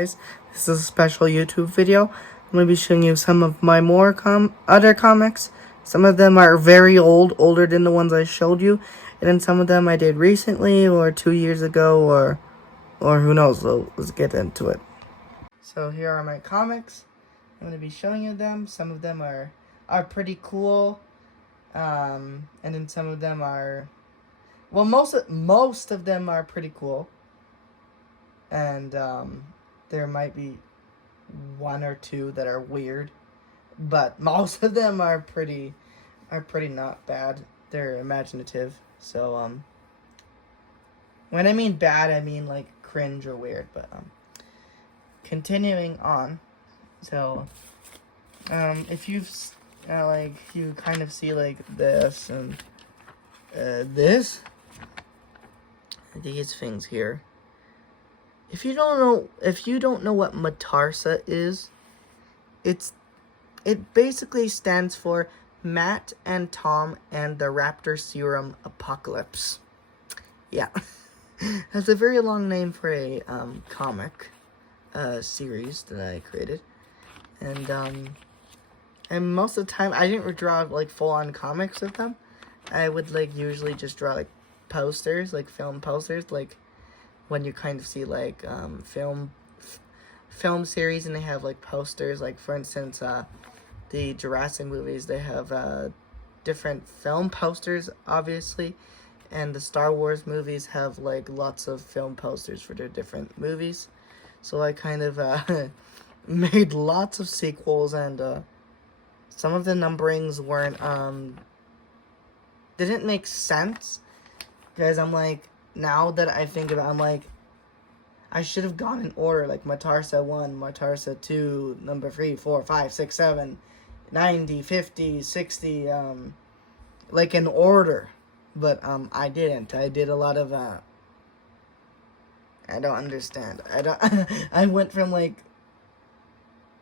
guys. This is a special YouTube video. I'm going to be showing you some of my other comics. Some of them are very old, older than the ones I showed you. And then some of them I did recently or 2 years ago or who knows. So let's get into it. So here are my comics. I'm going to be showing you them. Some of them are pretty cool. And then some of them are, well, most of them are pretty cool. And there might be one or two that are weird, but most of them are pretty not bad. They're imaginative. So when I mean bad, I mean like cringe or weird. But continuing on. So if you've you kind of see like this and these things here. If you don't know what Matarsa is, it basically stands for Matt and Tom and the Raptor Serum Apocalypse. Yeah. That's a very long name for a comic series that I created. And most of the time I didn't draw like full-on comics of them. I would like usually just draw like posters, like film posters, like when you kind of see like film series and they have like posters, like for instance the Jurassic movies, they have different film posters obviously, and the Star Wars movies have like lots of film posters for their different movies. So I kind of made lots of sequels, and some of the numberings weren't didn't make sense, because I'm like, now that I think about it, I'm like, I should have gone in order, like Matarsa 1, Matarsa 2, number 3, 4, 5, 6, 7, 90, 50, 60, like in order. But I didn't. I did a lot of I don't understand. I went from like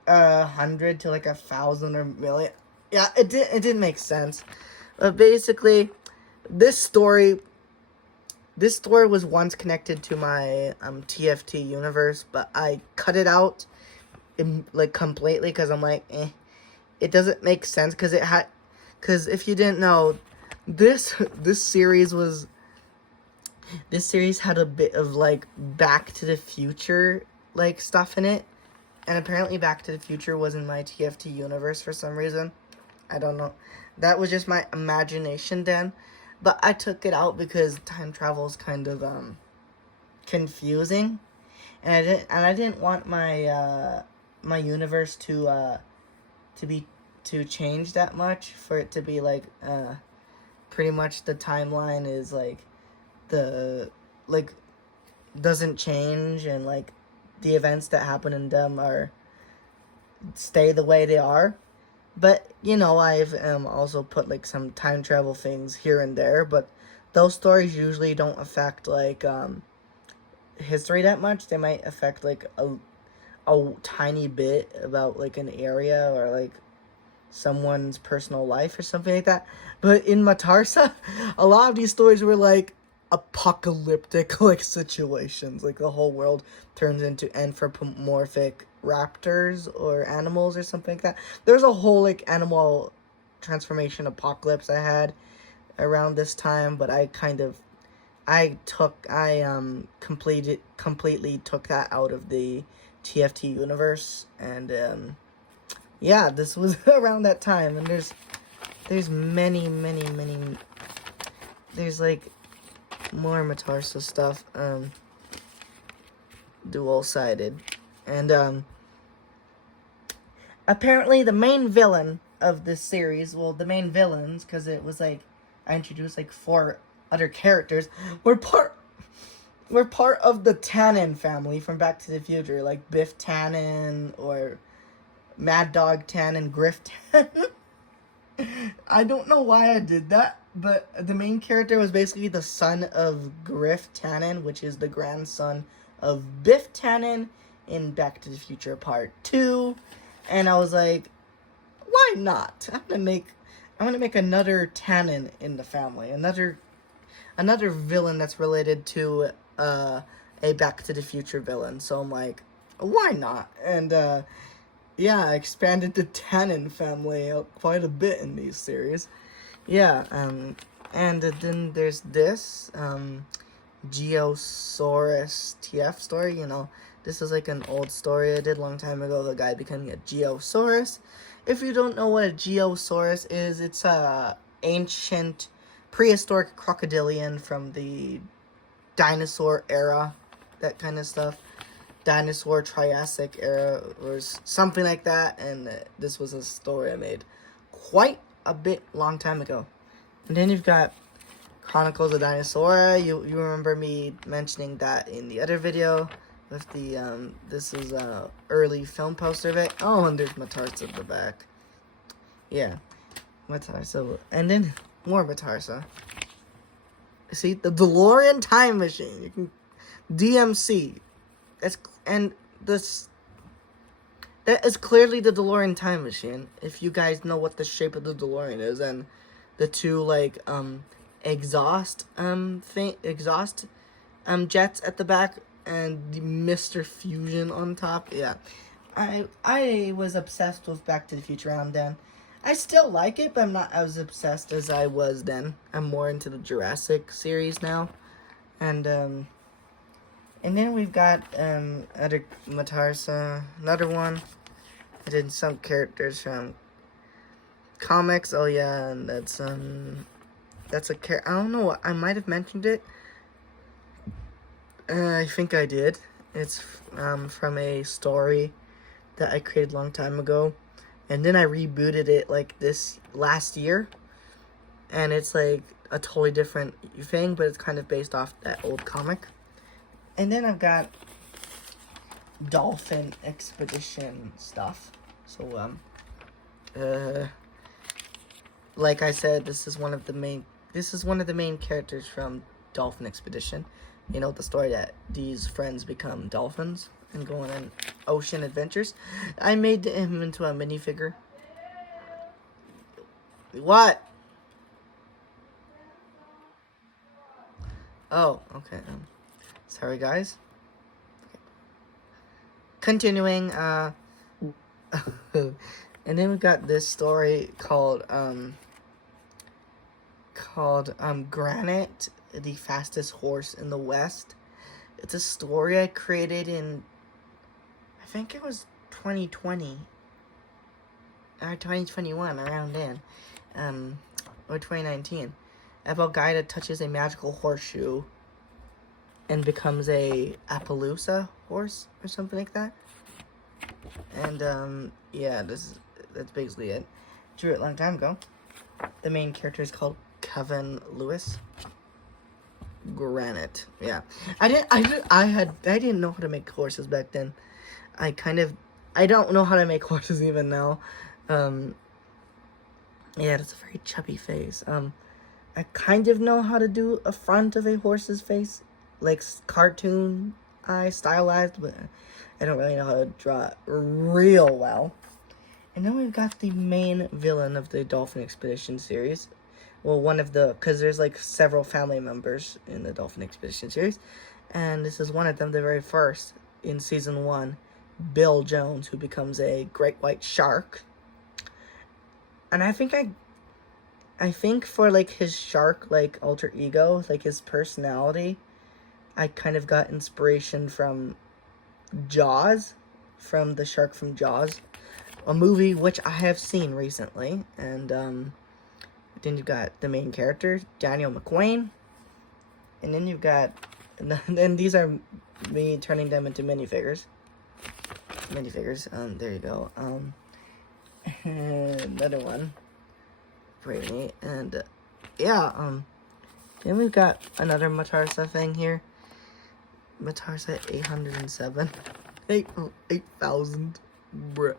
100 to like 1,000 or million. Yeah, it didn't make sense. But basically, this story was once connected to my TFT universe, but I cut it out like completely because I'm like, it doesn't make sense, because if you didn't know, this series had a bit of like Back to the Future like stuff in it, and apparently Back to the Future was in my TFT universe for some reason. I don't know. That was just my imagination then. But I took it out because time travel is kind of confusing, and I didn't want my my universe to change that much, for it to be like pretty much the timeline is like doesn't change, and like the events that happen in them stay the way they are. But, you know, I've also put, like, some time travel things here and there. But those stories usually don't affect, like, history that much. They might affect, like, a tiny bit about, like, an area or, like, someone's personal life or something like that. But in Matarsa, a lot of these stories were, like, apocalyptic, like, situations. Like, the whole world turns into anthropomorphic raptors or animals or something like that. There's a whole like animal transformation apocalypse I had around this time, but I completely took that out of the TFT universe, and yeah, this was around that time. And there's many there's like more Matarsa stuff, dual-sided. And apparently the main villain of this series, well, the main villains, because it was like, I introduced like 4 other characters, were part of the Tannen family from Back to the Future, like Biff Tannen or Mad Dog Tannen, Griff Tannen. I don't know why I did that, but the main character was basically the son of Griff Tannen, which is the grandson of Biff Tannen in Back to the Future Part 2, and I was like, why not? I'm gonna make another Tannen in the family, another villain that's related to a Back to the Future villain. So I'm like, Why not? And yeah, I expanded the Tannen family quite a bit in these series. Yeah, and then there's this Geosaurus TF story. This is like an old story I did a long time ago. The guy becoming a Geosaurus. If you don't know what a Geosaurus is, it's a ancient prehistoric crocodilian from the dinosaur era, that kind of stuff. Dinosaur Triassic era or something like that. And this was a story I made quite a bit long time ago. And then you've got Chronicles of Dinosaura. You remember me mentioning that in the other video with the this is a early film poster of it. Oh, and there's Matarsa at the back. Yeah, Matarsa, and then more Matarsa. See, the DeLorean time machine. You can DMC. That is clearly the DeLorean time machine. If you guys know what the shape of the DeLorean is, and the two like exhaust jets at the back and the Mr. Fusion on top. Yeah, I was obsessed with Back to the Future around then. I still like it, but I'm not as obsessed as I was then. I'm more into the Jurassic series now, and then we've got other Matarsa, another one. I did some characters from comics. Oh yeah, and that's a I don't know. I might have mentioned it. I think I did. It's from a story that I created a long time ago, and then I rebooted it like this last year, and it's like a totally different thing, but it's kind of based off that old comic. And then I've got Dolphin Expedition stuff. So like I said, this is one of the main characters from Dolphin Expedition. You know, the story that these friends become dolphins and go on ocean adventures. I made him into a minifigure. What? Oh, okay. Sorry, guys. Okay. Continuing, and then we got this story called Granite, the fastest horse in the West. It's a story I created in, I think it was 2020 or 2021, around then, or 2019, about a guy that touches a magical horseshoe and becomes a Appaloosa horse or something like that. And yeah, that's basically it. Drew it a long time ago. The main character is called Kevin Lewis. Granite. Yeah. I didn't know how to make horses back then. I don't know how to make horses even now. Yeah, that's a very chubby face. I kind of know how to do a front of a horse's face, like cartoon eye stylized, but I don't really know how to draw it real well. And then we've got the main villain of the Dolphin Expedition series. Well, because there's like several family members in the Dolphin Expedition series, and this is one of them, the very first in season 1, Bill Jones, who becomes a great white shark. And I think for like his shark like alter ego, like his personality, I kind of got inspiration from Jaws, from the shark from Jaws, a movie which I have seen recently. And then you've got the main character, Daniel McQuain, and then you've got, and then these are me turning them into minifigures. There you go. Another one, pretty neat. And yeah, then we've got another Matarsa thing here. Matarsa 807. 8,000. Bruh.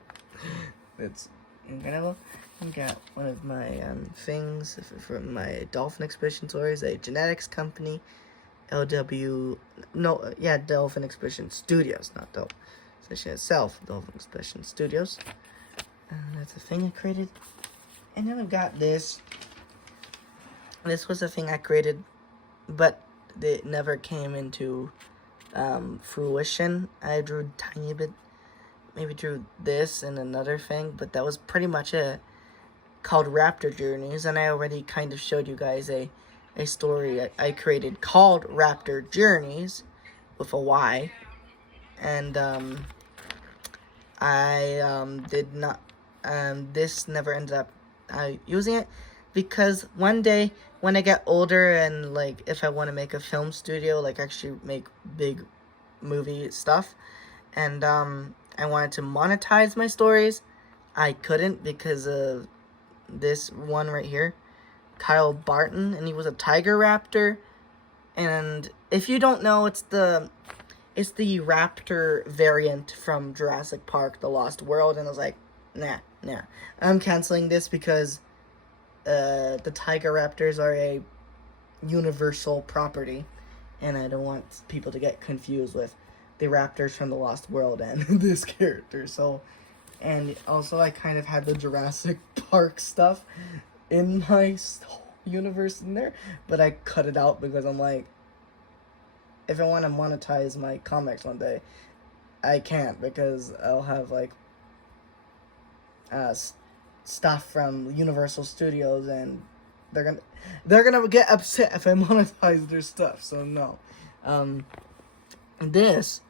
It's incredible. I got one of my things from my Dolphin Expedition stories, a genetics company, Dolphin Expedition Studios, not Dolphin Expedition itself, Dolphin Expedition Studios. And that's a thing I created. And then I've got this. This was a thing I created, but it never came into fruition. I drew a tiny bit, maybe drew this and another thing, but that was pretty much it. Called Raptor Journeys, and I already kind of showed you guys a story I created called Raptor Journeys with a Y, and I did not, this never ended up using it, because one day when I get older and like if I want to make a film studio, like actually make big movie stuff, and I wanted to monetize my stories, I couldn't because of this one right here, Kyle Barton, and he was a tiger raptor. And if you don't know, it's the raptor variant from Jurassic Park: The Lost World. And I was like, nah, I'm canceling this because the tiger raptors are a universal property, and I don't want people to get confused with the raptors from The Lost World and this character. So, and also I kind of had the Jurassic Park stuff in my universe in there, but I cut it out because I'm like, if I want to monetize my comics one day, I can't, because I'll have like stuff from Universal Studios, and they're gonna get upset if I monetize their stuff. So no. This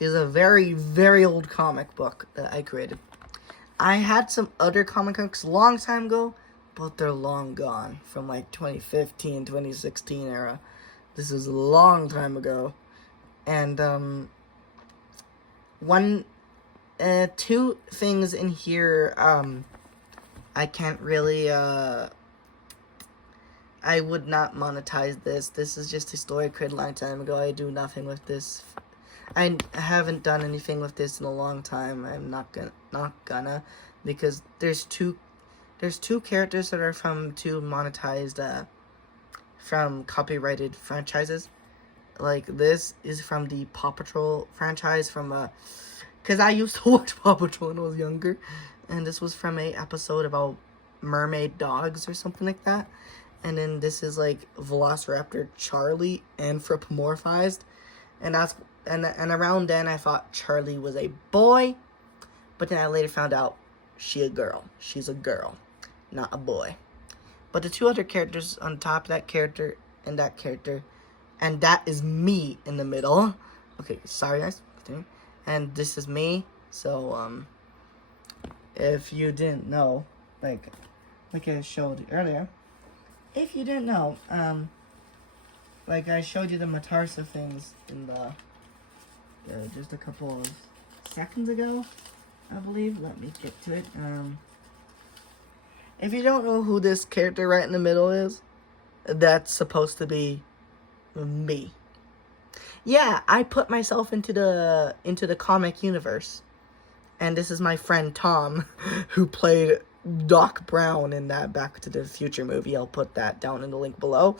is a very, very old comic book that I created. I had some other comic books a long time ago, but they're long gone, from like 2015, 2016 era. This is a long time ago. And two things in here I can't really I would not monetize this. This is just a story I created a long time ago. I do nothing with this. I haven't done anything with this in a long time. I'm not gonna because there's two characters that are from two monetized from copyrighted franchises. Like, this is from the Paw Patrol franchise from because I used to watch Paw Patrol when I was younger, and this was from a episode about mermaid dogs or something like that. And then this is like Velociraptor Charlie anthropomorphized, and that's and around then I thought Charlie was a boy, but then I later found out she's a girl, not a boy. But the two other characters on top, that character, and that is me in the middle. Okay, sorry guys. And this is me. So if you didn't know, like I showed earlier, if you didn't know, like I showed you the Matarsa things in the just a couple of seconds ago, I believe. Let me get to it. If you don't know who this character right in the middle is, that's supposed to be me. Yeah, I put myself into the comic universe. And this is my friend Tom, who played Doc Brown in that Back to the Future movie. I'll put that down in the link below.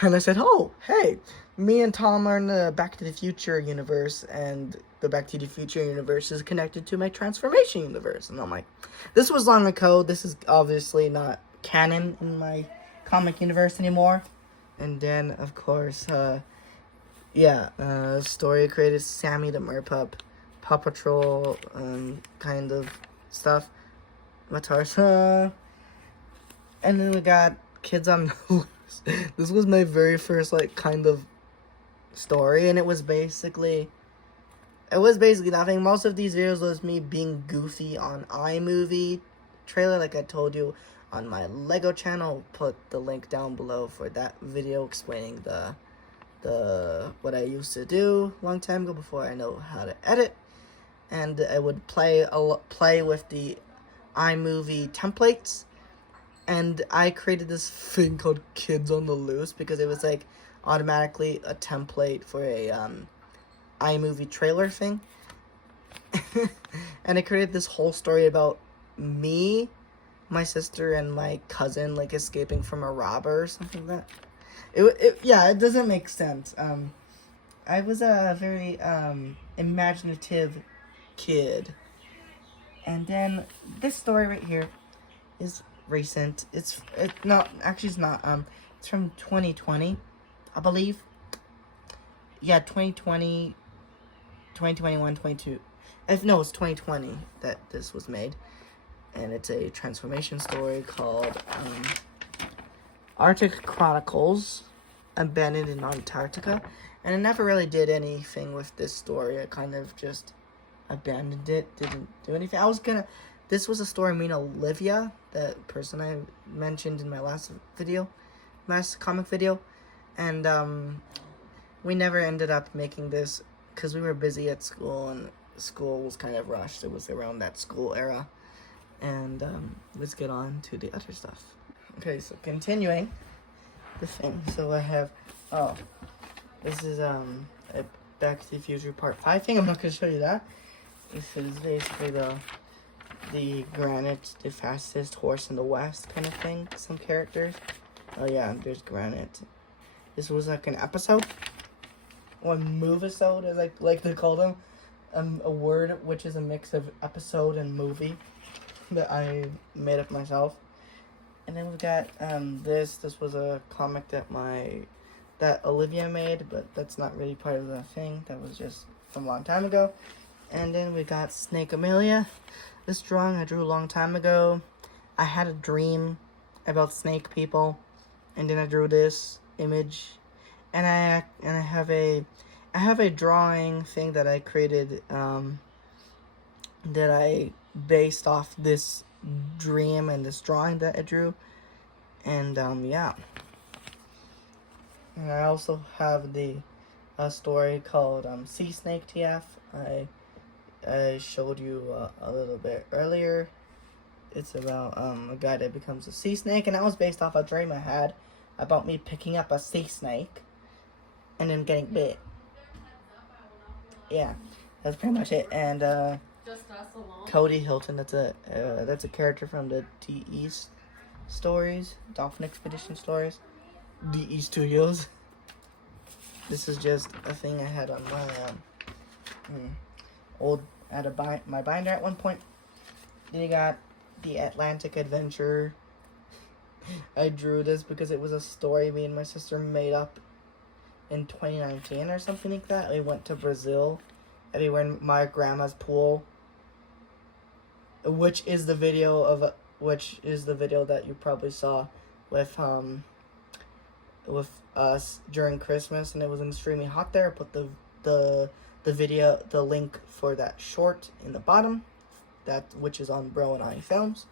And I said, oh, hey, me and Tom are in the Back to the Future universe, and the Back to the Future universe is connected to my Transformation universe. And I'm like, this was long ago. This is obviously not canon in my comic universe anymore. And then, of course, story created Sammy the Merpup, Paw Patrol, kind of stuff. Matarsa. And then we got Kids on the Loose. This was my very first, like, kind of story, and it was basically nothing. Most of these videos was me being goofy on iMovie trailer, like I told you on my Lego channel. Put the link down below for that video explaining the what I used to do a long time ago before I know how to edit. And I would play with the iMovie templates, and I created this thing called Kids on the Loose because it was like automatically a template for a iMovie trailer thing. And I created this whole story about me, my sister, and my cousin like escaping from a robber or something like that. It doesn't make sense. I was a very imaginative kid. And then this story right here is recent. It's not. It's from 2020, I believe. yeah, 2020, 2021, 22. No, it's 2020 that this was made. And it's a transformation story called Arctic Chronicles, Abandoned in Antarctica. And I never really did anything with this story. I kind of just abandoned it, didn't do anything. This was a story me and Olivia, that person I mentioned in my last comic video. And we never ended up making this because we were busy at school and school was kind of rushed. It was around that school era. And let's get on to the other stuff. Okay, so continuing the thing. So I have, this is a Back to the Future Part 5 thing. I'm not going to show you that. This is basically the Granite, the fastest horse in the West kind of thing. Some characters. Oh yeah, there's Granite. This was like an episode. Or move-isode, as I like to call them. A word which is a mix of episode and movie that I made up myself. And then we got this was a comic that Olivia made, but that's not really part of the thing. That was just from a long time ago. And then we got Snake Amelia. This drawing I drew a long time ago. I had a dream about snake people, and then I drew this image. And I have a drawing thing that I created that I based off this dream and this drawing that I drew. And yeah. And I also have a story called Sea Snake TF. I showed you a little bit earlier. It's about a guy that becomes a sea snake, and that was based off a dream I had about me picking up a sea snake and then getting bit. Yeah, that's pretty much it. And Just us alone. Cody Hilton, that's a character from the DE stories, Dolphin Expedition stories, DE Studios. This is just a thing I had on my my binder at one point. Then you got the Atlantic Adventure. I drew this because it was a story me and my sister made up in 2019 or something like that. We went to Brazil and we were in my grandma's pool, which is the video that you probably saw with us during Christmas, and it was extremely hot there. I put the link for that short in the bottom, which is on Bro and I Films,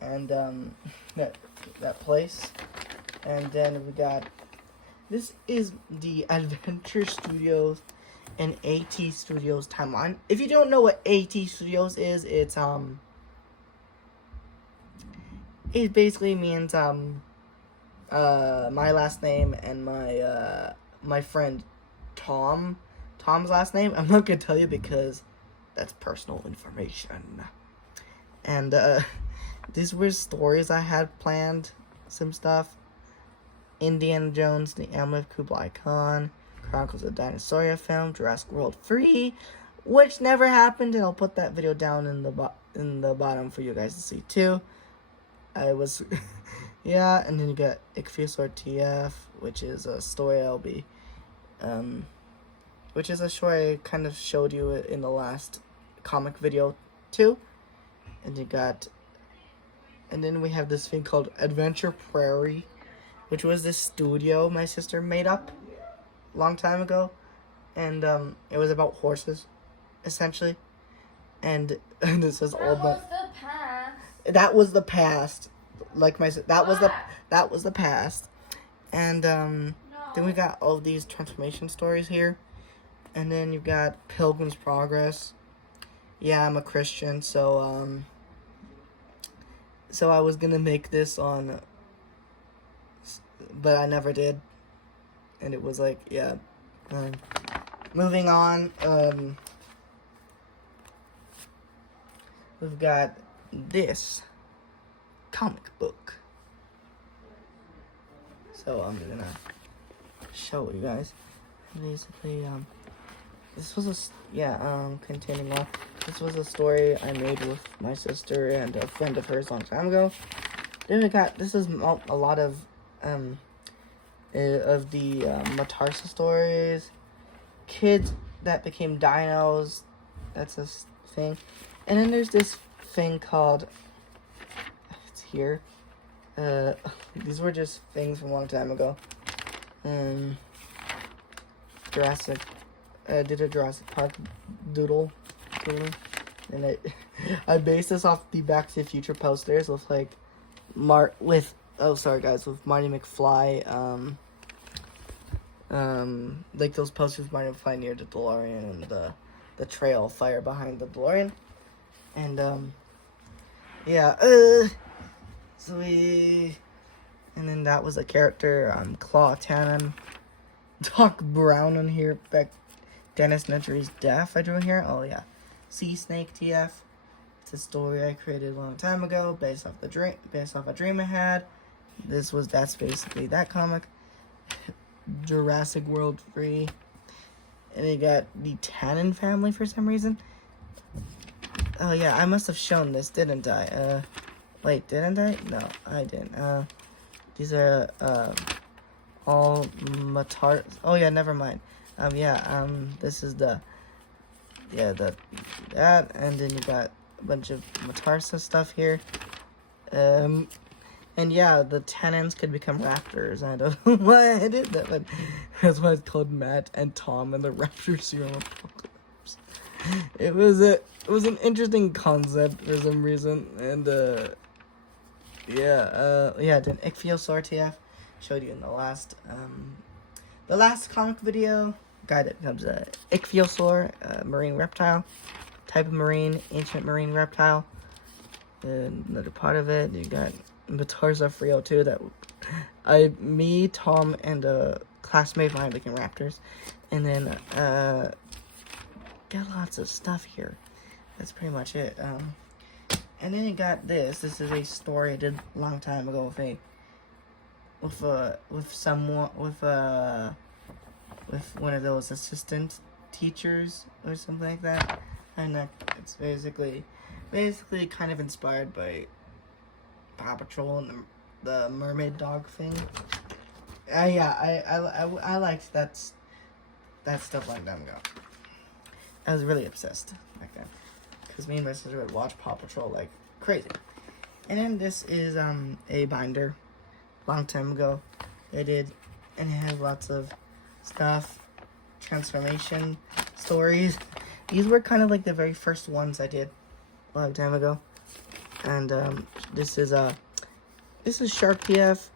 and that place. And then we got, this is the Adventure Studios and AT Studios timeline. If you don't know what AT Studios is, it basically means my last name and my friend Tom's last name. I'm not gonna tell you because that's personal information. And these were stories I had planned, some stuff. Indiana Jones, The Amulet of Kublai Khan, Chronicles of Dinosauria Film, Jurassic World 3, which never happened, and I'll put that video down in the bottom for you guys to see too. I was yeah, and then you got Ichthyosaur TF, which is a story which is a story I kind of showed you in the last comic video too. And then we have this thing called Adventure Prairie, which was this studio my sister made up a long time ago, and it was about horses, essentially. And this is all the past. That was the past. That was the past. And then we got all these transformation stories here. And then you got Pilgrim's Progress. Yeah, I'm a Christian, so I was gonna make this on, but I never did. And it was like, yeah. Moving on, we've got this comic book. So I'm gonna show you guys. Basically, this was continuing on. This was a story I made with my sister and a friend of hers a long time ago. Then we got, this is a lot of the Matarsa stories. kids that became dinos. That's a thing. And then there's this thing called, it's here. These were just things from a long time ago. Jurassic, I did a Jurassic Park doodle, and I based this off the Back to the Future posters with like, with Marty McFly, like those posters of Marty McFly near the DeLorean and the trail of fire behind the DeLorean, and yeah, so and then that was a character, Claw Tannen, Doc Brown on here, back Dennis Nedry's death I drew here, oh yeah, Sea Snake TF, it's a story I created a long time ago, based off a dream I had, that's basically that comic, Jurassic World 3, and you got the Tannen family for some reason, oh yeah, I must have shown this, didn't I, wait, didn't I? No, I didn't, these are, all Matar. Oh yeah, never mind. This is that, and then you got a bunch of Matarsa stuff here. And yeah, the Tannens could become raptors. I don't know why I did that, but that's why it's called Matt and Tom and the Raptor Serum Apocalypse. It was an interesting concept for some reason, and then Ichthyosaur TF. Showed you in the last comic video. Guy that becomes a Ichthyosaur, marine reptile, type of marine, ancient marine reptile. And another part of it, you got Matarza Frio too. That me, Tom, and a classmate of mine became raptors, and then got lots of stuff here. That's pretty much it. And then you got this. This is a story I did a long time ago with one of those assistant teachers or something like that, and it's basically kind of inspired by Paw Patrol and the mermaid dog thing. I liked that stuff long time ago. I was really obsessed back then because me and my sister would watch Paw Patrol like crazy. And then this is a binder. Long time ago I did, and it has lots of stuff, transformation stories. These were kind of like the very first ones I did a long time ago. And this is Shark TF.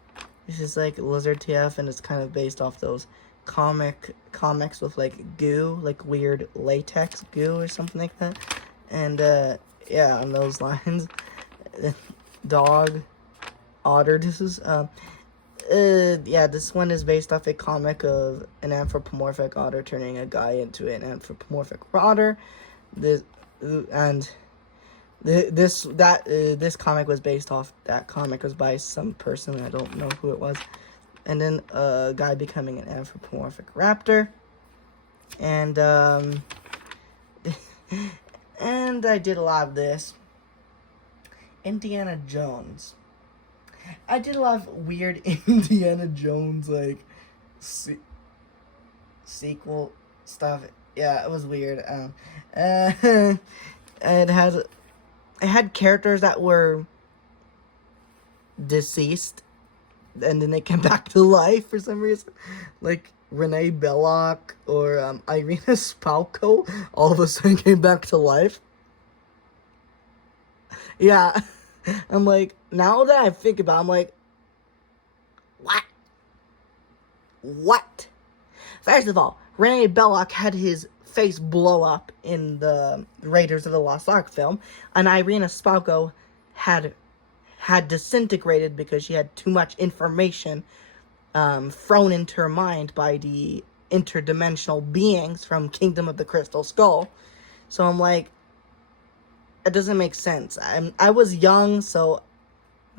This is like Lizard TF, and it's kind of based off those comics with like goo, like weird latex goo or something like that. And yeah, on those lines. Dog Otter. This is this one is based off a comic of an anthropomorphic otter turning a guy into an anthropomorphic otter. This comic was based off, that comic was by some person, I don't know who it was. And then a guy becoming an anthropomorphic raptor. And and I did a lot of this. Indiana Jones. I did a lot of weird Indiana Jones, like, sequel stuff. Yeah, it was weird. It had characters that were deceased, and then they came back to life for some reason. Like, Renee Belloc or Irina Spalko all of a sudden came back to life. Yeah. I'm like, now that I think about it, I'm like, what? First of all, Renee Belloc had his face blow up in the Raiders of the Lost Ark film, and Irina Spalko had disintegrated because she had too much information thrown into her mind by the interdimensional beings from Kingdom of the Crystal Skull. So I'm like, it doesn't make sense. I was young, so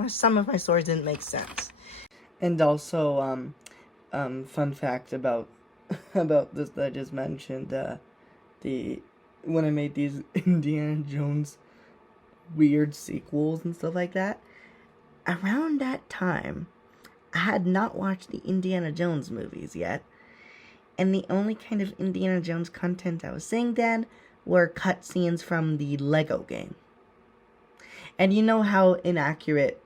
some of my stories didn't make sense. And also, fun fact about this that I just mentioned, when I made these Indiana Jones weird sequels and stuff like that, around that time, I had not watched the Indiana Jones movies yet, And the only kind of Indiana Jones content I was seeing then were cutscenes from the Lego game. And you know how inaccurate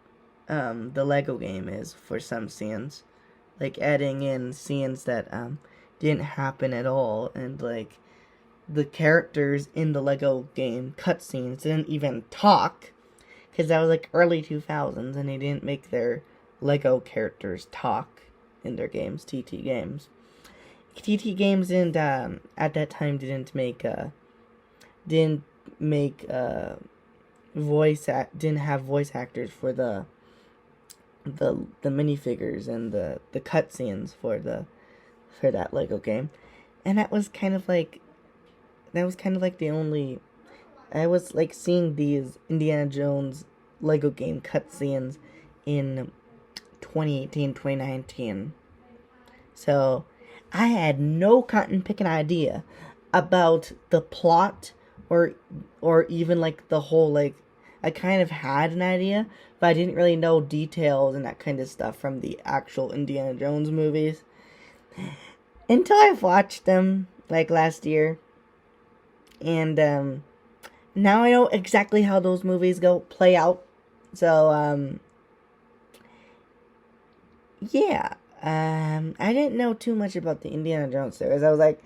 the Lego game is for some scenes. Like adding in scenes that didn't happen at all. And like the characters in the Lego game cutscenes didn't even talk. Because that was like early 2000s and they didn't make their Lego characters talk in their games, TT games. TT games didn't at that time didn't have voice actors for the minifigures and the cutscenes for that Lego game, and that was kind of like the only. I was like seeing these Indiana Jones Lego game cutscenes in 2018, 2019. So I had no cotton picking idea about the plot or even like the whole like I kind of had an idea, but I didn't really know details and that kind of stuff from the actual Indiana Jones movies until I watched them like last year. And now I know exactly how those movies play out. So yeah. I didn't know too much about the Indiana Jones series. I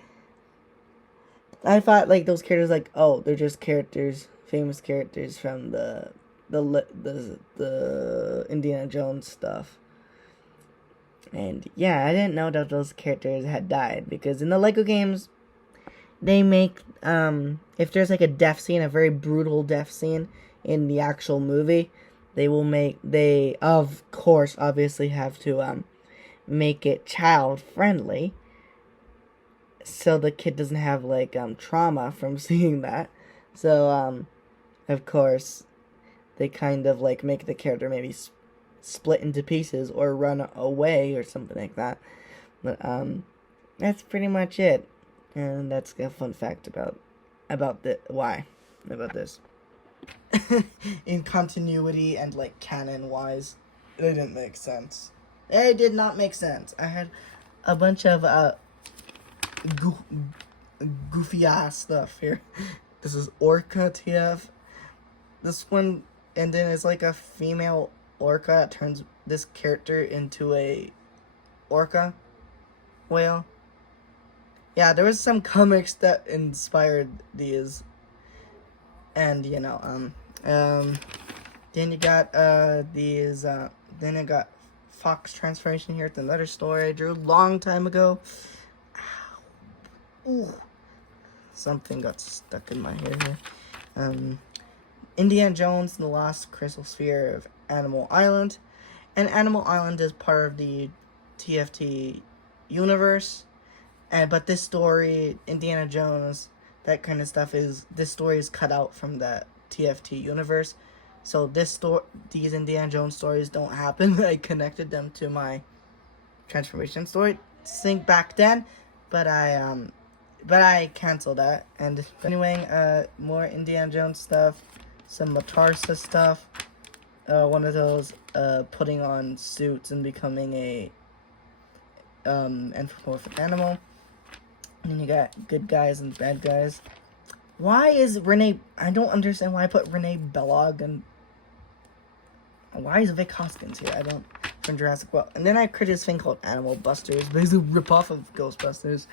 thought like those characters, like, oh, they're just characters, famous characters from the Indiana Jones stuff. And yeah, I didn't know that those characters had died, because in the Lego games, they make if there's like a death scene, a very brutal death scene in the actual movie, they of course obviously have to make it child friendly, so the kid doesn't have like trauma from seeing that. So of course they kind of like make the character maybe split into pieces or run away or something like that. But that's pretty much it, and that's a fun fact about this. In continuity and like canon wise, it didn't make sense. It did not make sense. I had a bunch of goofy ass stuff here. This is Orca TF. This one, and then it's like a female orca that turns this character into a orca whale. Yeah, there was some comics that inspired these, and you know, then you got then I got Fox transformation here. It's another story I drew a long time ago. Ow. Ooh. Something got stuck in my hair here. Indiana Jones and the Lost Crystal Sphere of Animal Island. And Animal Island is part of the TFT universe. But this story, Indiana Jones, that kind of stuff this story is cut out from the TFT universe. So these Indiana Jones stories don't happen. I connected them to my transformation story sync back then, but I canceled that. And anyway, more Indiana Jones stuff, some Matarsa stuff. One of those putting on suits and becoming a anthropomorphic animal. And then you got good guys and bad guys. Why is Renee? I don't understand why I put Renee Belloq and why is Vic Hoskins here? I don't. From Jurassic World. And then I created this thing called Animal Busters, basically a ripoff of Ghostbusters.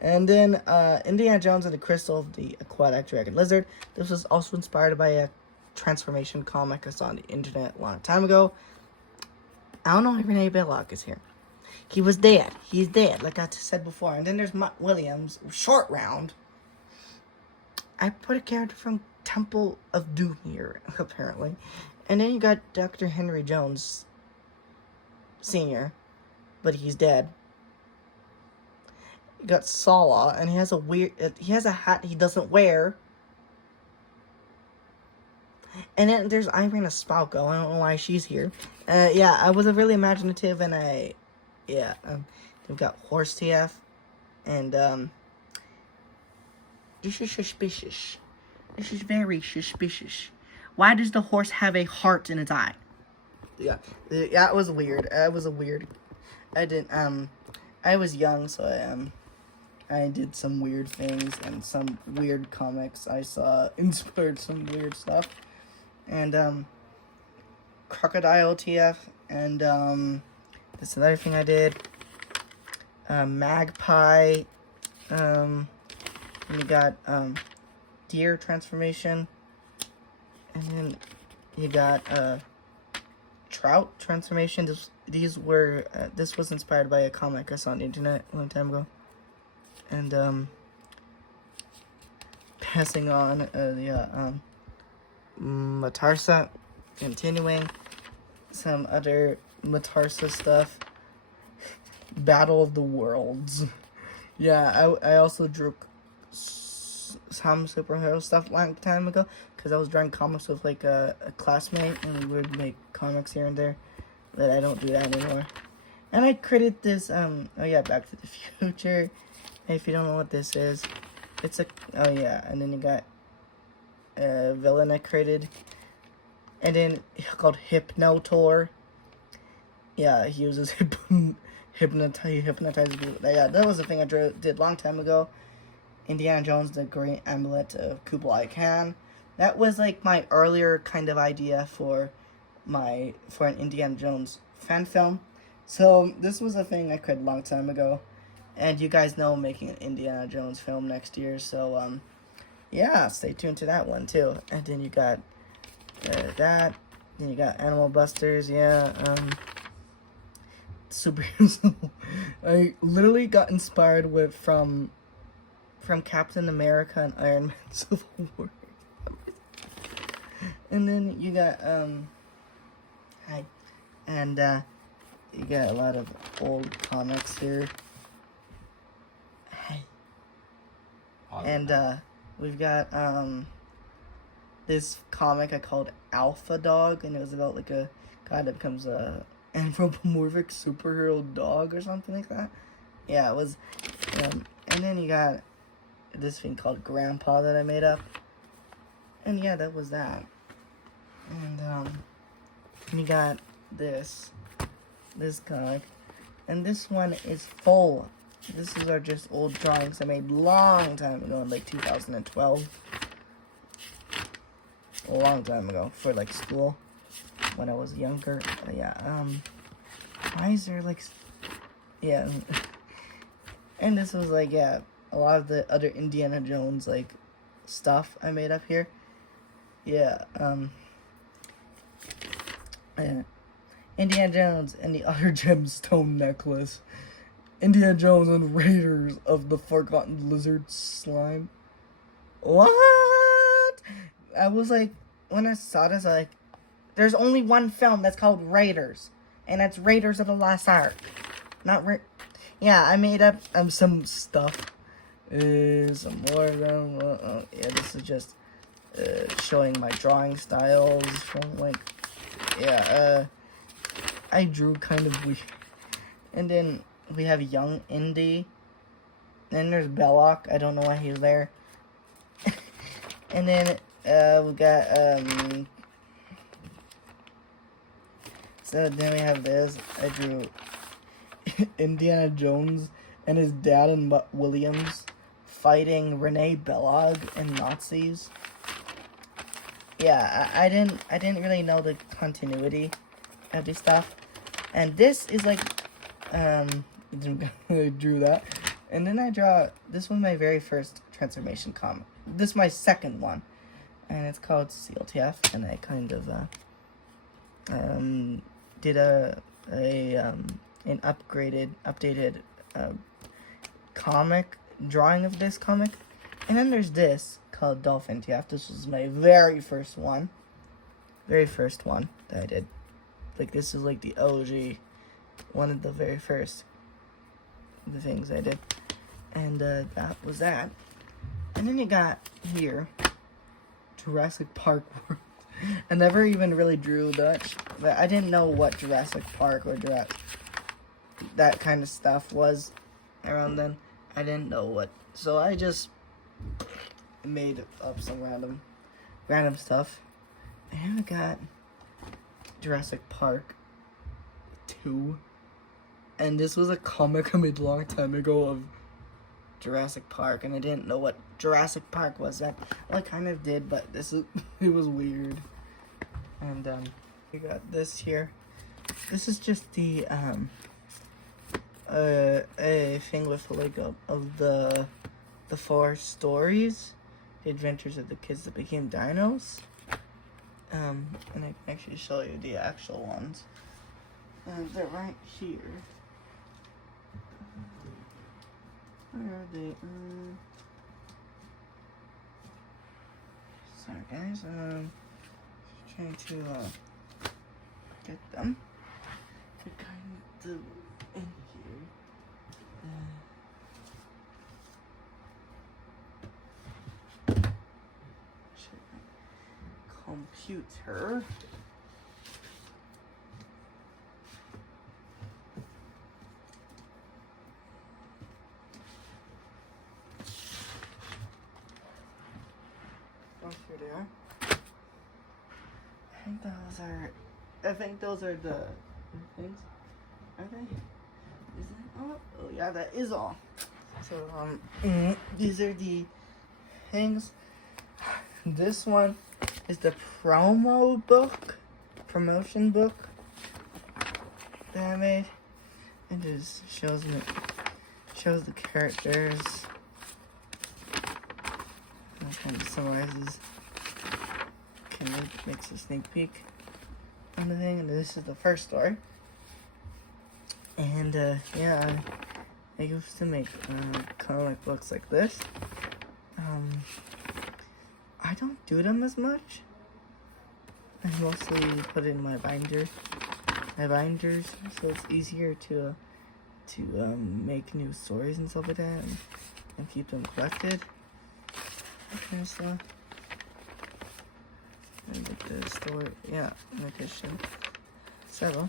And then Indiana Jones and the Crystal of the Aquatic Dragon Lizard. This was also inspired by a transformation comic I saw on the internet a long time ago. I don't know why Renee Belloq is here. He was dead. He's dead, like I said before. And then there's Mutt Williams, Short Round. I put a character from Temple of Doom here, apparently. And then you got Dr. Henry Jones Sr., but he's dead. You got Sala, and he has a hat he doesn't wear. And then there's Irina Spalko. I don't know why she's here. Yeah, I was really imaginative, and we've got Horse TF, and this is suspicious. This is very suspicious. Why does the horse have a heart in its eye? Yeah, it was weird. I was young, so I did some weird things, and some weird comics I saw inspired some weird stuff. And Crocodile TF, and this another thing I did. Magpie, and you got deer transformation, and then you got trout transformation. This was inspired by a comic I saw on the internet a long time ago. And passing on Matarsa, continuing some other Matarsa stuff. Battle of the Worlds. Yeah, I also drew some superhero stuff a long time ago, because I was drawing comics with like a classmate, and we would make comics here and there, but I don't do that anymore. And I created this, oh yeah, Back to the Future. If you don't know what this is, it's oh yeah, and then you got a villain I created, and then called Hypnotor. Yeah, he uses hypnotizes people. Yeah, that was the thing I did long time ago. Indiana Jones, the Great Amulet of Kublai Khan. That was like my earlier kind of idea for an Indiana Jones fan film. So this was a thing I created a long time ago. And you guys know I'm making an Indiana Jones film next year, so yeah, stay tuned to that one too. And then you got that. Then you got Animal Busters, yeah. Superheroes. I literally got inspired from Captain America and Iron Man Civil War. And then you got hi, and you got a lot of old comics here. Hi. And we've got this comic I called Alpha Dog, and it was about like a guy that becomes a anthropomorphic superhero dog or something like that. Yeah, it was. And then you got this thing called Grandpa that I made up. And yeah, that was that. And you got this comic, and this one is full. This is our just old drawings I made long time ago in like 2012. A long time ago for like school when I was younger. Yeah. Why is there like? Yeah. And this was like, yeah, a lot of the other Indiana Jones like stuff I made up here. Yeah. Yeah. Indiana Jones and the Other Gemstone Necklace. Indiana Jones and Raiders of the Forgotten Lizard Slime. What? I was like, when I saw this, I like, there's only one film that's called Raiders, and that's Raiders of the Lost Ark. Not Yeah, I made up some stuff. Some more of them. Yeah, this is just showing my drawing styles from like, yeah, I drew kind of weird. And then we have Young Indy. Then there's Belloc. I don't know why he's there. And then we got so then we have this. I drew Indiana Jones and his dad and Mutt Williams fighting Renee Belloc and Nazis. Yeah, I didn't really know the continuity of this stuff. And this is like I drew that. And then this was my very first transformation comic. This is my second one. And it's called CLTF, and I kind of did an updated comic drawing of this comic. And then there's this called Dolphin TF. This was my very first one that I did. Like, this is like the OG, one of the very first the things I did. And that was that. And then you got here Jurassic Park World. I never even really drew Dutch, but I didn't know what Jurassic Park or that kind of stuff was around then. I didn't know what, so I just made up some random stuff. And we got Jurassic Park 2, and this was a comic I made a long time ago of Jurassic Park, and I didn't know what Jurassic Park was. That well, I kind of did, but it was weird. And we got this here. This is just the a thing with like of the 4 stories, the adventures of the kids that became dinos. And I can actually show you the actual ones. They're right here. Where are they? Sorry guys, trying to get them. They're kind of in here. Computer. Oh, here they are. I think those are the things. Are they? Is that all? Oh yeah, that is all. So these are the things. This one is the promotion book that I made. It just shows the characters. That kind of summarizes. Makes a sneak peek on the thing, and this is the first story. And yeah, I used to make comic books like this. I don't do them as much. I mostly put it in my binders, so it's easier to make new stories and stuff like that, and keep them collected. That kind of stuff. And like the story, yeah, in addition, several.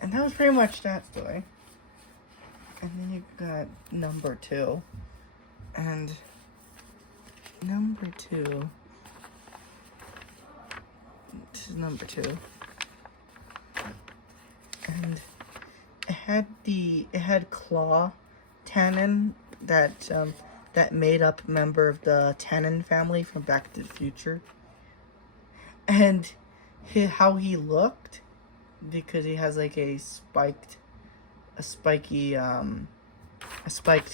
And that was pretty much that story. And then you got number 2, and number 2. This is number 2, and it had Claw Tannen, that made up member of the Tannen family from Back to the Future, and how he looked, because he has like a spiked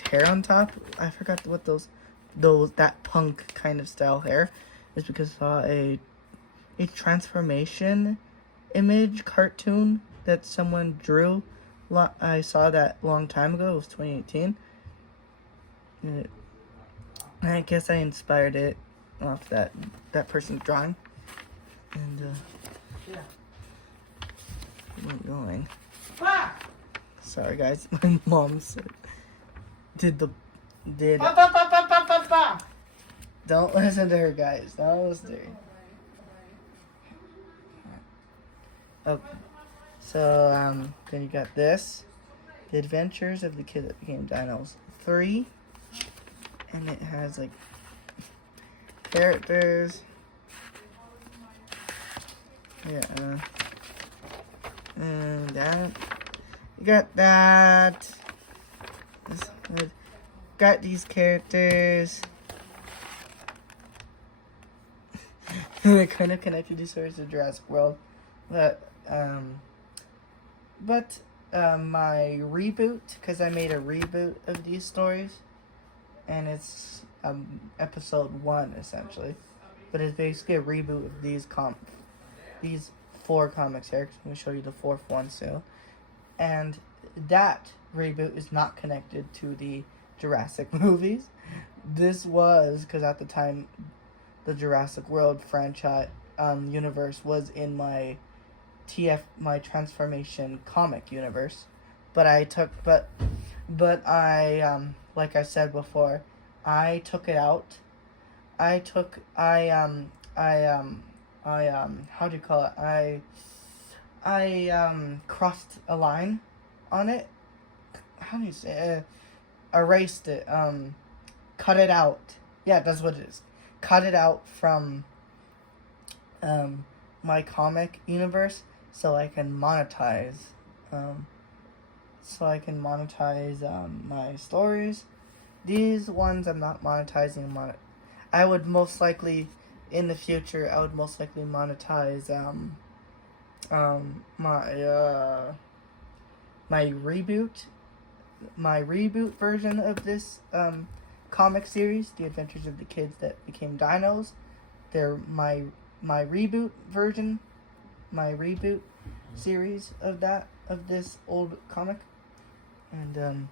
hair on top. I forgot what that punk kind of style hair is, because I saw a transformation image cartoon that someone drew. I saw that long time ago. It was 2018. And I guess I inspired it off that person's drawing. And yeah. Keep going. Sorry guys, my mom did. Don't listen to her, guys. Don't listen to her. Okay. So then you got this, The Adventures of the Kid That Became Dinos 3, and it has like characters. Yeah. And that. You got that. Got these characters. They're kind of connected to stories of Jurassic World. But my reboot, because I made a reboot of these stories, and it's episode 1 essentially, but it's basically a reboot of these 4 comics here. I'm going to show you the 4th one soon, and that reboot is not connected to the Jurassic movies. This was because at the time the Jurassic World franchise universe was in my transformation comic universe, but I like I said before, I took it out. How do you call it? I crossed a line on it. How do you say it? Erased it. Cut it out. Yeah, that's what it is. Cut it out from my comic universe, so I can monetize so I can monetize my stories. These ones I'm not monetizing. I would most likely, in the future, I would most likely monetize my reboot version of this comic series, The Adventures of the Kids That Became Dinos. They're my reboot version, my reboot series of this old comic, and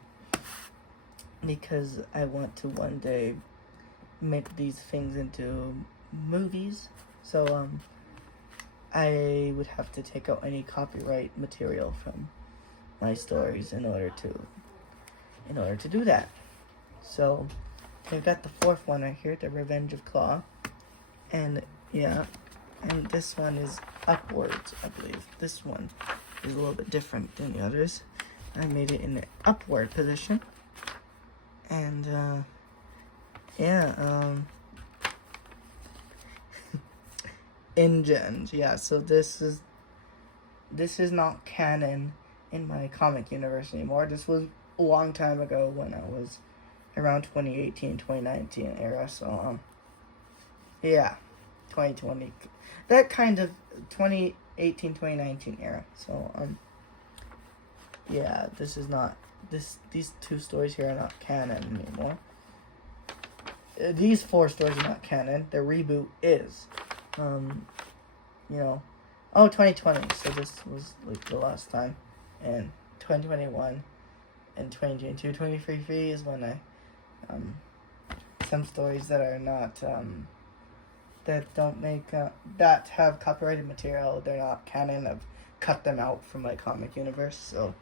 because I want to one day make these things into movies, so I would have to take out any copyright material from my stories in order to do that. So I've got the fourth one right here, The Revenge of Claw, and yeah, and this one is upwards, I believe. This one is a little bit different than the others. I made it in the upward position, and InGen, yeah. So this is not canon in my comic universe anymore. This was a long time ago when I was around 2018, 2019 era. So yeah, 2020, that kind of 2018, 2019 era. So yeah, this is not these two stories here are not canon anymore. These four stories are not canon. The reboot is. 2020. So this was like the last time, and 2021 and 2022. 2023 is when I some stories that are not that don't make that have copyrighted material. They're not canon. I've cut them out from my comic universe. So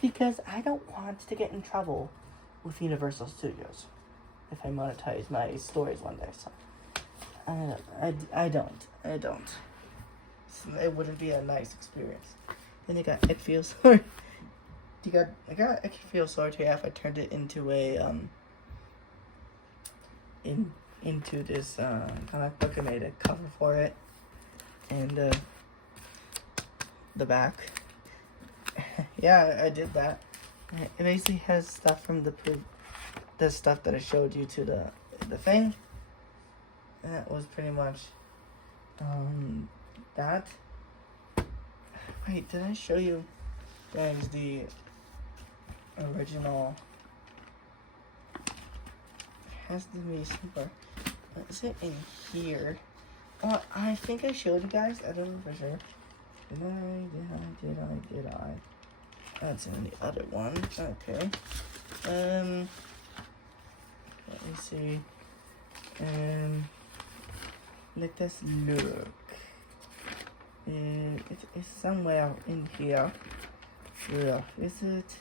because I don't want to get in trouble with Universal Studios if I monetize my stories one day. So I don't. So it wouldn't be a nice experience. Then you got Ichthyosaur. I got Ichthyosaur TF. I turned it into a into this comic book. I made a cover for it, and the back. Yeah, I did that. It basically has stuff from the stuff that I showed you to the thing. And that was pretty much that. Wait, did I show you guys the original? It has to be somewhere. Is it in here? Oh, I think I showed you guys. I don't know for sure. Did I? That's in the other one. Okay. Let me see. Let us look. It's somewhere in here. Yeah, is it?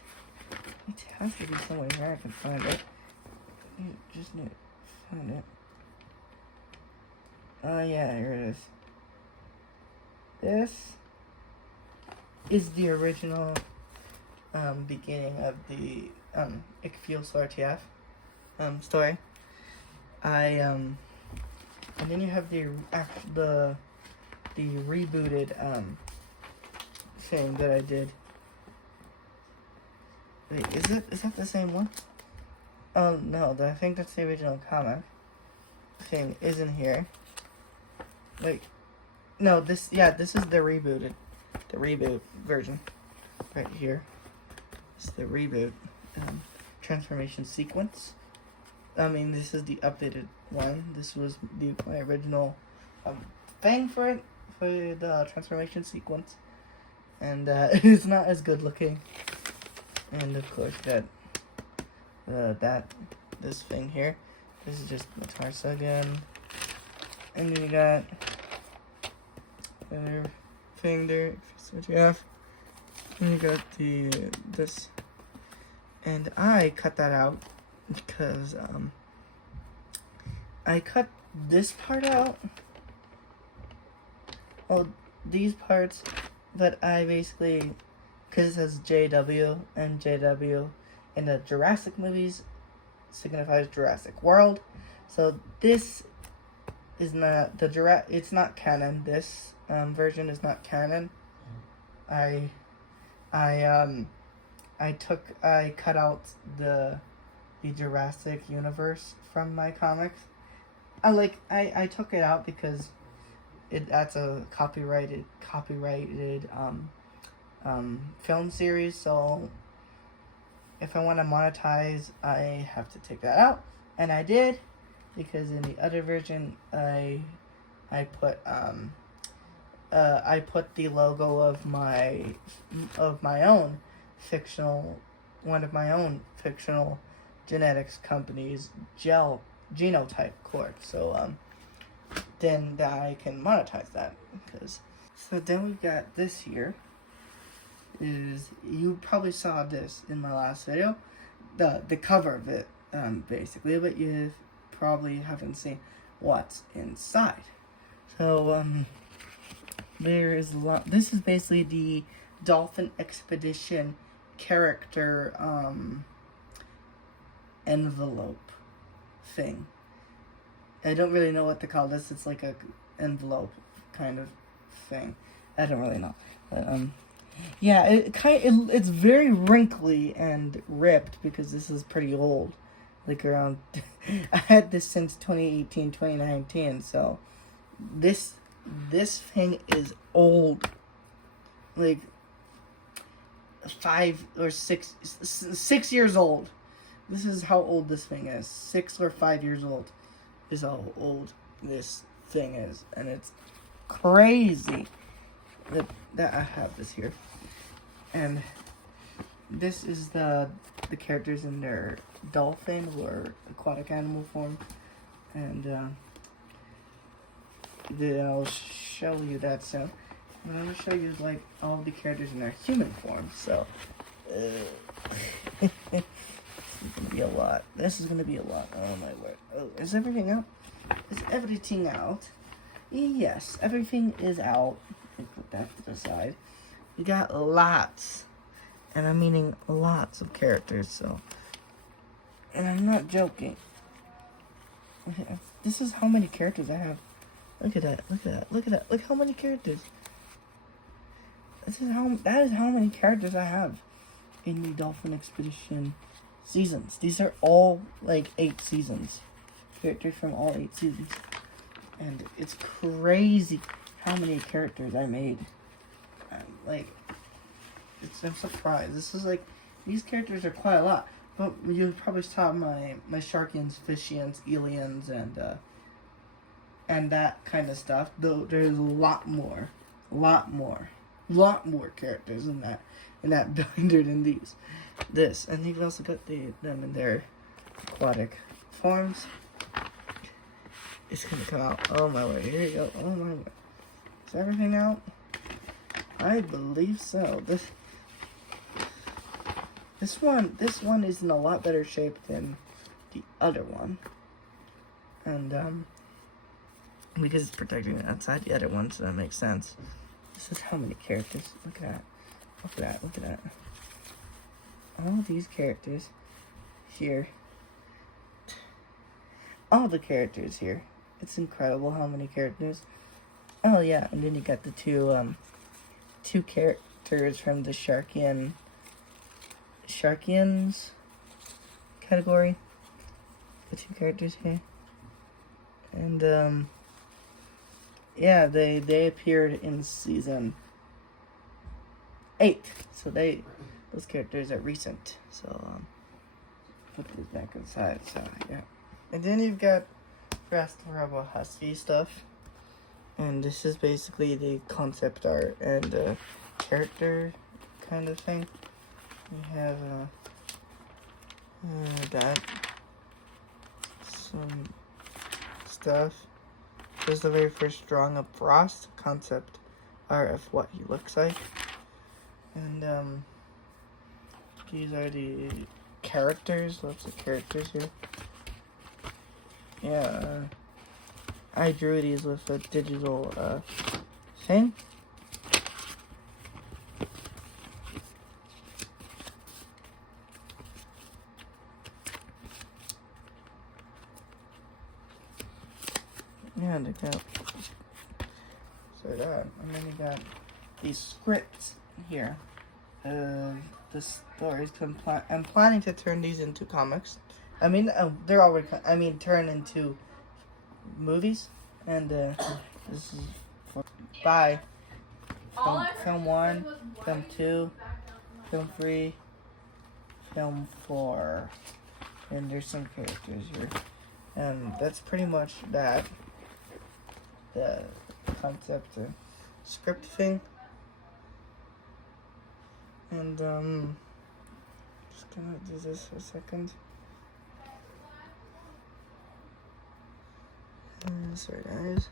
It has to be somewhere here. I can find it. Just need to find it. Oh yeah, here it is. This is the original beginning of the Ichthyosaur TF story. And then you have the rebooted thing that I did. Wait, is that the same one? Oh no, I think that's the original comic thing isn't here. Wait, no, this is the reboot version right here. It's the reboot transformation sequence. I mean, this is the updated one. This was my original thing for the transformation sequence, and it's not as good looking. And of course, this thing here. This is just Matarsa again, and then you got another thing there. What you have, and you got this, and I cut that out because I cut this part out. Oh, these parts, but I basically, because it says JW, and JW in the Jurassic movies signifies Jurassic World. So this is not it's not canon. This version is not canon. I I cut out the Jurassic universe from my comics. I took it out because that's a copyrighted film series. So if I want to monetize, I have to take that out, and I did, because in the other version I put I put the logo of my own one of my own fictional genetics company's genotype corp. So then I can monetize that. So then we got this here. Is, you probably saw this in my last video, the cover of it, basically, but you probably haven't seen what's inside. So there is a lot. This is basically the Dolphin Expedition character envelope thing. I don't really know what to call this. It's like a envelope kind of thing. I don't really know, but yeah, it's very wrinkly and ripped because this is pretty old. Like around, I had this since 2018, 2019. So this thing is old. Like 5 or 6 years old. This is how old this thing is. 6 or 5 years old is how old this thing is, and it's crazy that I have this here. And this is the characters in their dolphin or aquatic animal form, and then I'll show you that soon. And I'm gonna show you like all the characters in their human form. So this is gonna be a lot. Oh my word! Oh, is everything out? Is everything out? Yes, everything is out. Let me put that to the side. We got lots, and I'm meaning lots of characters, so, and I'm not joking. This is how many characters I have. Look at that, look how many characters. That is how many characters I have in the Dolphin Expedition seasons. These are all like 8 seasons. Characters from all 8 seasons. And it's crazy how many characters I made. I'm surprised. This is like, these characters are quite a lot. But you probably saw my Sharkians, Fishians, Elians, and that kind of stuff. Though there's a lot more characters in that binder than this. And you've also got them in their aquatic forms. It's gonna come out. Oh my word! Here you go. Oh my word! Is everything out? I believe so. This one is in a lot better shape than the other one, and because it's protecting the outside the other one, so that makes sense. This is how many characters. Look at that. All these characters here. All the characters here. It's incredible how many characters. Oh yeah, and then you got the two characters from the Sharkians category. The 2 characters here. And yeah, they appeared in season 8. So those characters are recent. So put this back inside. So yeah. And then you've got Rastaraba Husky stuff. And this is basically the concept art and character kind of thing. We have that. Some stuff. This is the very first drawing of Frost, concept art of what he looks like. And these are the characters. Lots of characters here. Yeah, I drew these with a digital thing. Yeah, and so that, and then you got these scripts here. the stories. I'm planning to turn these into comics. I mean, they're already. Turn into movies. And this is for bye. Film 1, film 2, film 3, film 4. And there's some characters here. And that's pretty much that. The concept and script thing. And just gonna do this for a second. Sorry guys.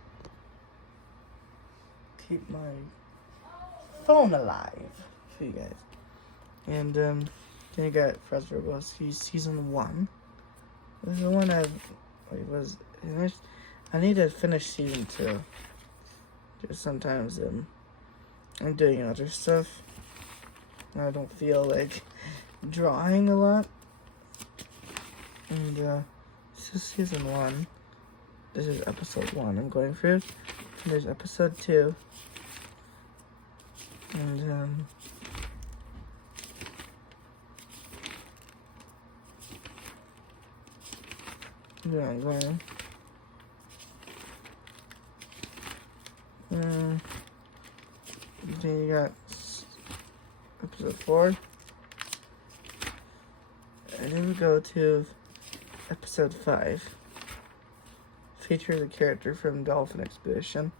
Keep my phone alive for you guys. And then you got Fred's Roboski season 1. This is the one I need to finish season 2. Just sometimes I'm doing other stuff. I don't feel like drawing a lot. And this is season 1. This is episode 1 I'm going through. And there's episode 2. And yeah, I'm going. Then you got episode 4. And then we go to episode 5. Features a character from Dolphin Expedition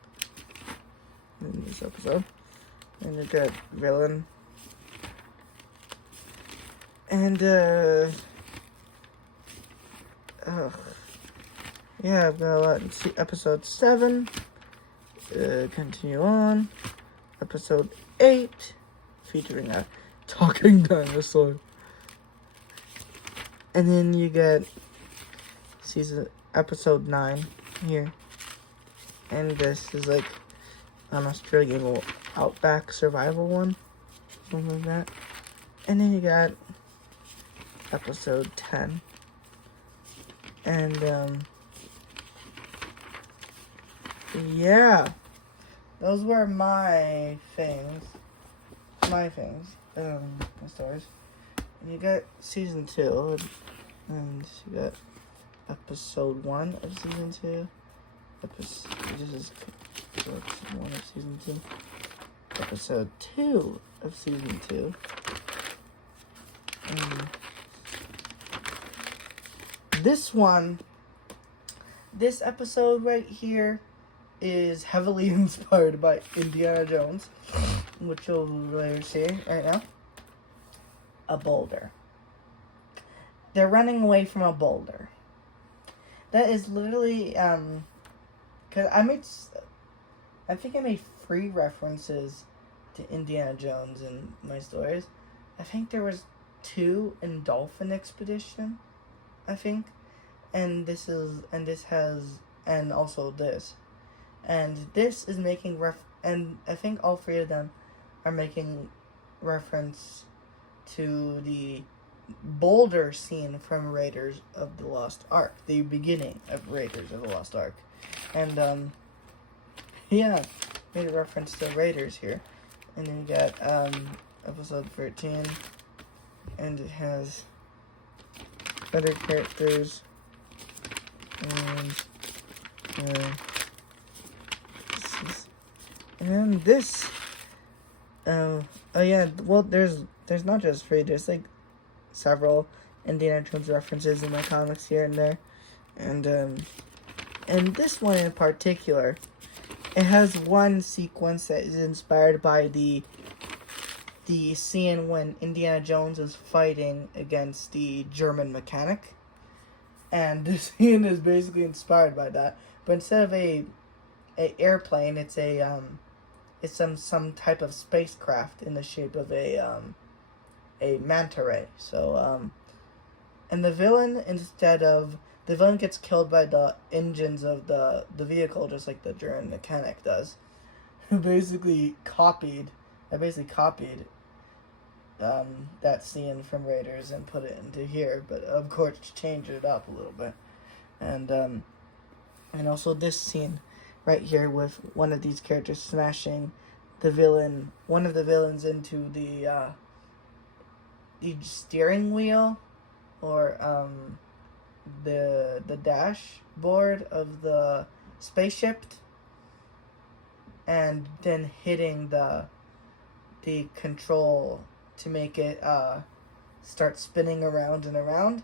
in this episode. And you got villain. And yeah, I've got a lot in episode 7. Continue on. Episode 8, featuring a talking dinosaur. And then you get episode 9 here. And this is like an Australian outback survival one. Something like that. And then you got episode 10. And yeah. Those were my things. My stories. And you got season 2. And you got episode 1 of season 2. This is episode 1 of season 2. Episode 2 of season 2. And this episode right here is heavily inspired by Indiana Jones, which you'll later see right now. A boulder. They're running away from a boulder. That is literally, cause I think I made 3 references to Indiana Jones in my stories. I think there was 2 in Dolphin Expedition, I think, and also this. And this is making and I think all 3 of them are making reference to the boulder scene from Raiders of the Lost Ark, the beginning of Raiders of the Lost Ark. And, yeah, made a reference to Raiders here. And then you got, episode 13, and it has other characters, and this, oh yeah, well, there's not just 3, there's like several Indiana Jones references in my comics here and there, and this one in particular, it has one sequence that is inspired by the scene when Indiana Jones is fighting against the German mechanic, and this scene is basically inspired by that, but instead of a airplane, it's some type of spacecraft in the shape of a manta ray. So and the villain gets killed by the engines of the vehicle, just like the German mechanic does. I basically copied that scene from Raiders and put it into here, but of course changed it up a little bit. And also this scene right here with one of these characters smashing one of the villains into the steering wheel, or the dashboard of the spaceship, and then hitting the control to make it start spinning around and around.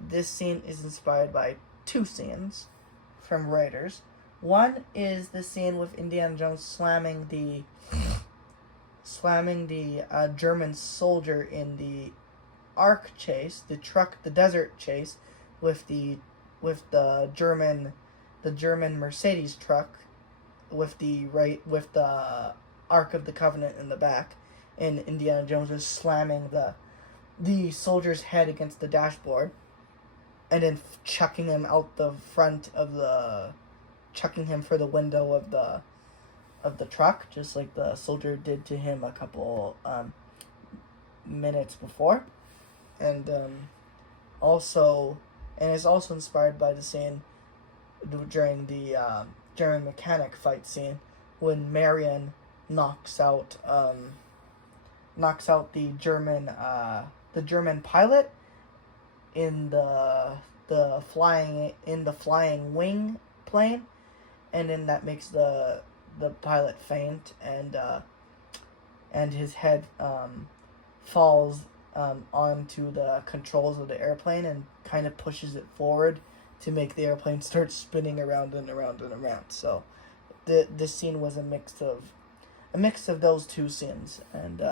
This scene is inspired by two scenes from writers. One is the scene with Indiana Jones slamming the German soldier in the Ark chase, the desert chase, with the German Mercedes truck, with the Ark of the Covenant in the back, and Indiana Jones was slamming the soldier's head against the dashboard, and then chucking him out the front of chucking him for the window of the truck, just like the soldier did to him a couple minutes before. And it's also inspired by the scene during the German mechanic fight scene when Marion knocks out the German pilot in the flying wing plane, and then that makes the pilot faint, and his head falls onto the controls of the airplane and kind of pushes it forward to make the airplane start spinning around and around and around. So this scene was a mix of those two scenes, and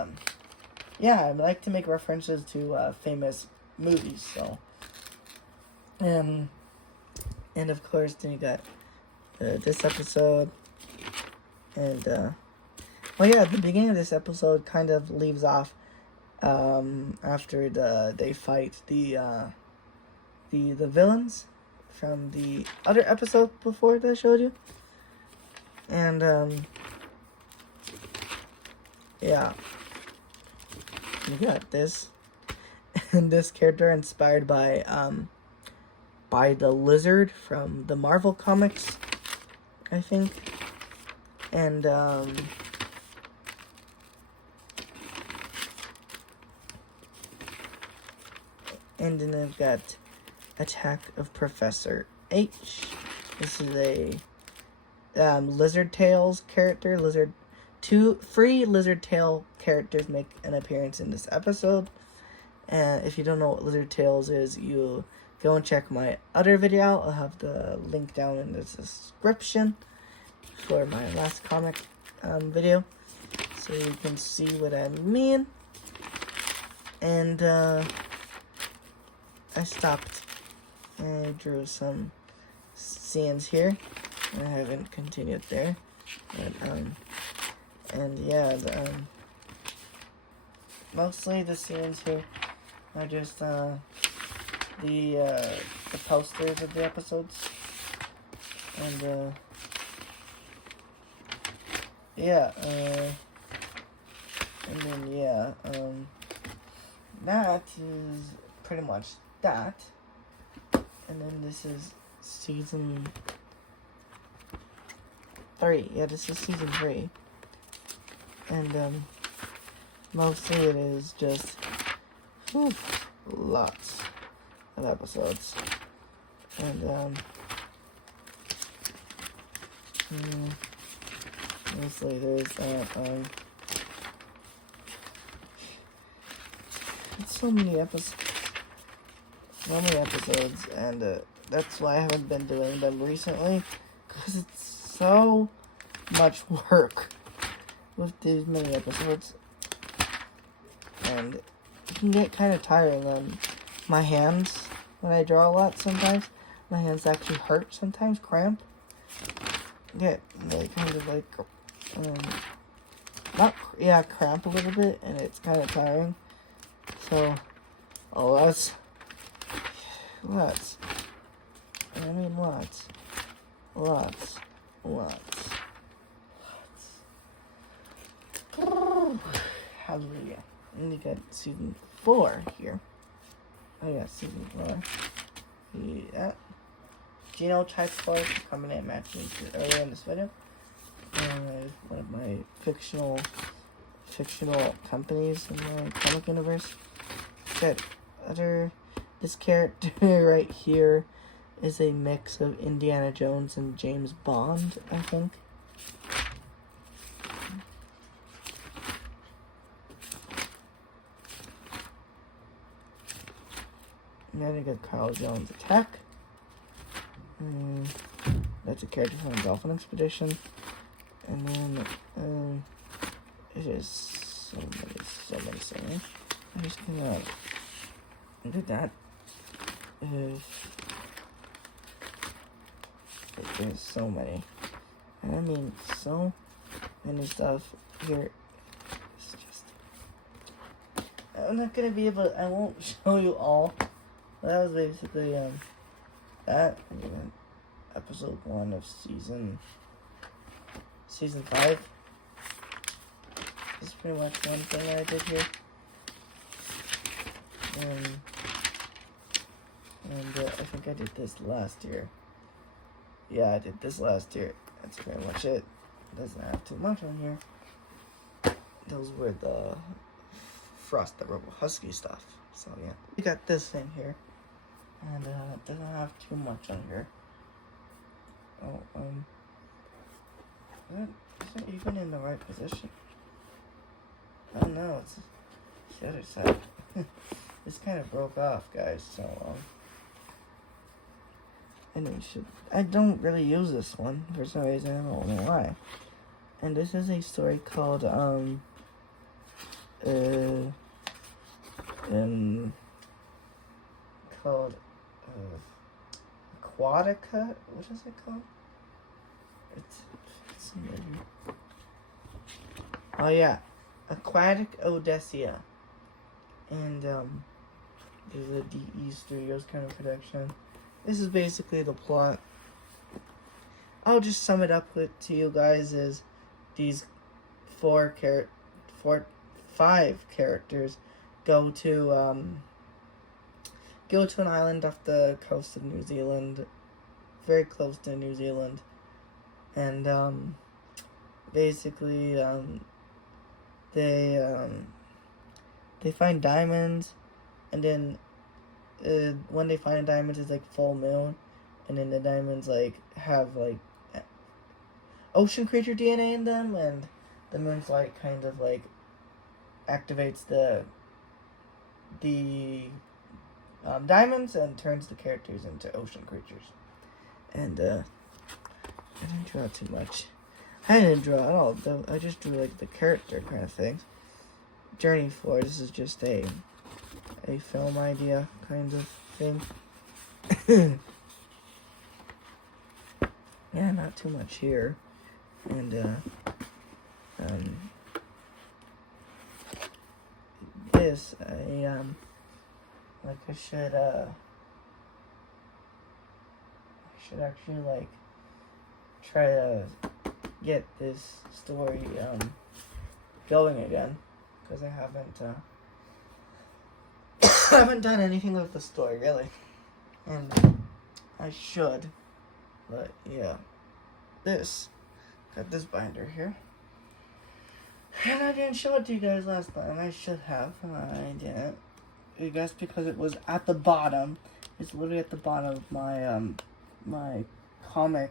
I like to make references to famous movies. So and of course then you got this episode, and the beginning of this episode kind of leaves off after they fight the villains from the other episode before that I showed you. And you got this and this character inspired by the Lizard from the Marvel comics, I think. And then I've got Attack of Professor H. This is a Lizard Tails character. Two free Lizard Tail characters make an appearance in this episode. And if you don't know what Lizard Tails is, you go and check my other video. I'll have the link down in the description for my last comic video, so you can see what I mean. And I stopped and I drew some scenes here. I haven't continued there, but mostly the scenes here are just the posters of the episodes, and that is pretty much that. And then this is season 3. Yeah, this is season 3. And mostly it is just lots of episodes. And mostly there's that. It's so many episodes, and that's why I haven't been doing them recently, because it's so much work with these many episodes, and it can get kind of tiring on my hands when I draw a lot. Sometimes my hands actually hurt, sometimes cramp. They kind of like cramp a little bit, and it's kind of tiring. So lots. Hallelujah. And you got season 4 here. Oh yeah, season 4. Yeah. Genotype 4 coming in matching earlier in this video. One of my fictional companies in my comic universe. said, this character right here is a mix of Indiana Jones and James Bond, I think. And then you got Carl Jones Attack. That's a character from the Dolphin Expedition. And then, it is so many. I'm just gonna do that. There's so many. And I mean, so many stuff here. It's just, I'm not gonna be able, I won't show you all. That was basically, that, and then episode 1 of season 5. This is pretty much one thing I did here. And I think I did this last year. Yeah, I did this last year. That's pretty much it. Doesn't have too much on here. Those were the Frost the Robo Husky stuff. So yeah, we got this in here, and it doesn't have too much on here. Oh, is it even in the right position? Oh no, it's the other side. This kind of broke off, guys. So I don't really use this one for some reason. I don't know why. And this is a story called called Aquatica. What is it called? It's oh yeah, Aquatic Odysseia. And this is a DE Studios kind of production. This is basically the plot. I'll just sum it up to you guys is these 5 characters go to an island off the coast of New Zealand, very close to New Zealand, and basically they find diamonds, and then when they find diamonds, it's like full moon, and then the diamonds like have like ocean creature DNA in them, and the moon's light kind of like activates the diamonds and turns the characters into ocean creatures. And I didn't draw too much. I didn't draw at all, though. I just drew like the character kind of thing. Journey 4, this is just a film idea kind of thing. Yeah, not too much here. And this I should actually like try to get this story going again, because I haven't done anything with the story really, and I should. But yeah, got this binder here, and I didn't show it to you guys last time. I should have. I didn't. I guess because it was at the bottom. It's literally at the bottom of my my comic